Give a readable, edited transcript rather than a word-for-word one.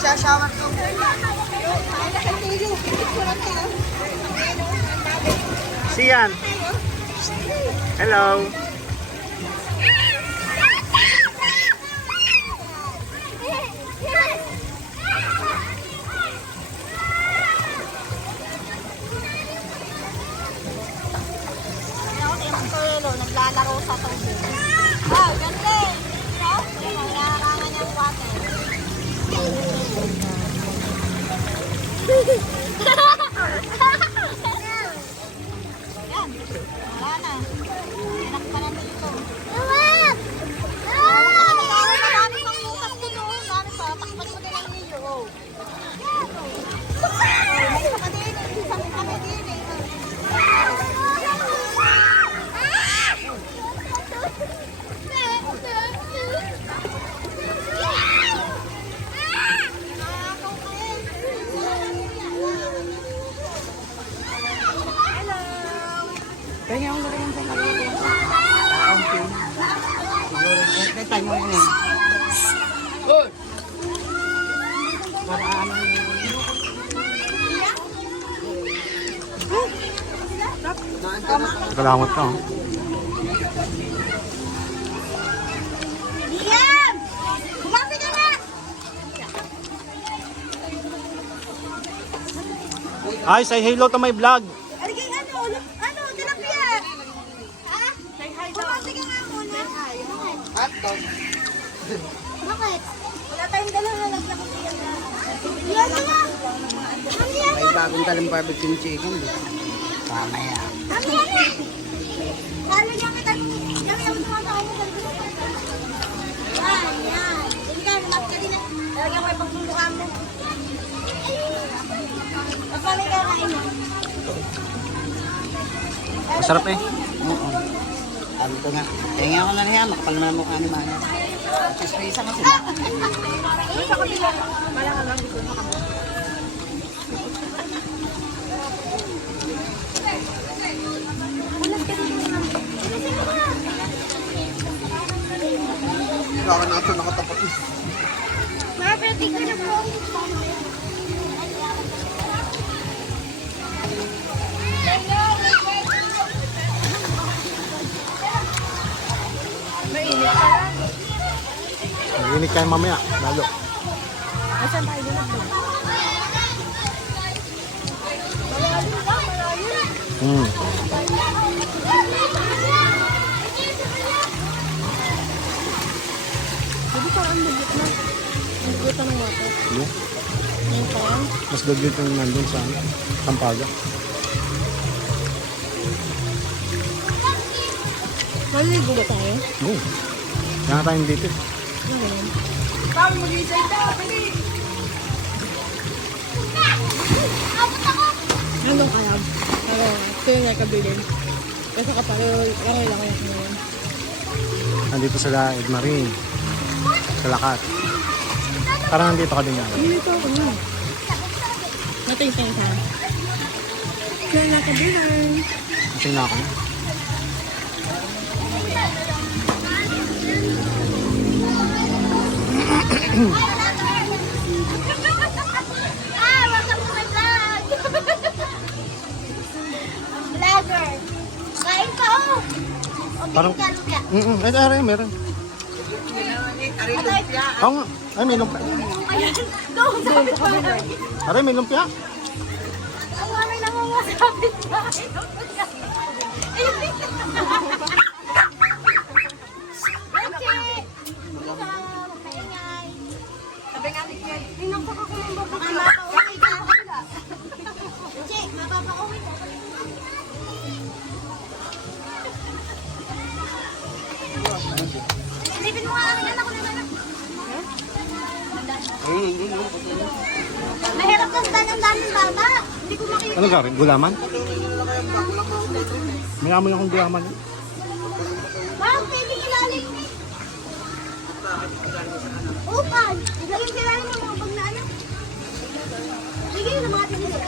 nagsashower to. Sian. Hello. Naglalaro sa tubig. Wow, ganda eh. No? Nangyaraman yung water. Yan. Wala na. Enak pa na dito. Marami pang bukas dito. Marami pa. Takpan mo din ang iyo. May isa pa din. Isang kami din eh. Kaya yung laki yung sa laki. Okay. Siguro, kaya tayo yun eh. Good! Para ano Kalamot ka, oh. Liam! Bumati ka na! Ay, say hello to my vlog. Aligay tilapia! Ha? Bumati ka nga muna. hotdog. Bakit? Wala tayong dalawa na naglakuliyan na. Yan na! Ano yan May bagong talang barbecue chicken. Mamaya. Ano yan na? Lalo niya kita kami ang tumatawag mo. Yan. Hindi ka, namat ka din na. Lalagyan ko yung pagtulukan mo. Paano ka kain mo? Masarap eh. Oo. Sabi ko nga, tingin ako na niya, makapal naman mukha ni Maya. Chisprisa kasi na. Kailangan natin nakatapat eh. Mapwede ka na po. Mag-init kayo mamaya, lalo. Asan tayo na po? Hmm. Hindi pa ang lugit na. Ang lugit ng water. Yeah. Ngayon pa yan. Mas gagawin yung nandun sa Pampaga. Maliligo ba tayo? Oo. Kaya tayong dito. Ano yan? Kami mag-isay na, pili! Anong alam? Pero ito yung nakabilin. Kasi kapag lang yung ngayon. Nandito sila Edmarie. Sa Lakat. Parang nandito ka din yan. Dito ako na. Nating-ting ka. Kaya nakabilin. Kasi na ako. Welcome to my vlog! Vlogger! Kain ka oh! Parang... Ay, aray, meron. Oo nga. Ay, may lumpia. Ayan! Doon sa kapitbahay! Aray, may lumpia. Ang mami nangungasapit tayo! Sabi nga ni Kiel, tingnan ko kung may bababa. Mapapauwi ka. Che, mapapauwi ka. Silipin mo nga ang anak ko na anak. Mahirap kasi danang-danang baba. Hindi ko makita. Ano gawin? Gulaman? May amoy akong gulaman. Ma'am, pwede ilalim. Upan. Ilalim ilalim ng mga bag na anak. Sige, namati nila.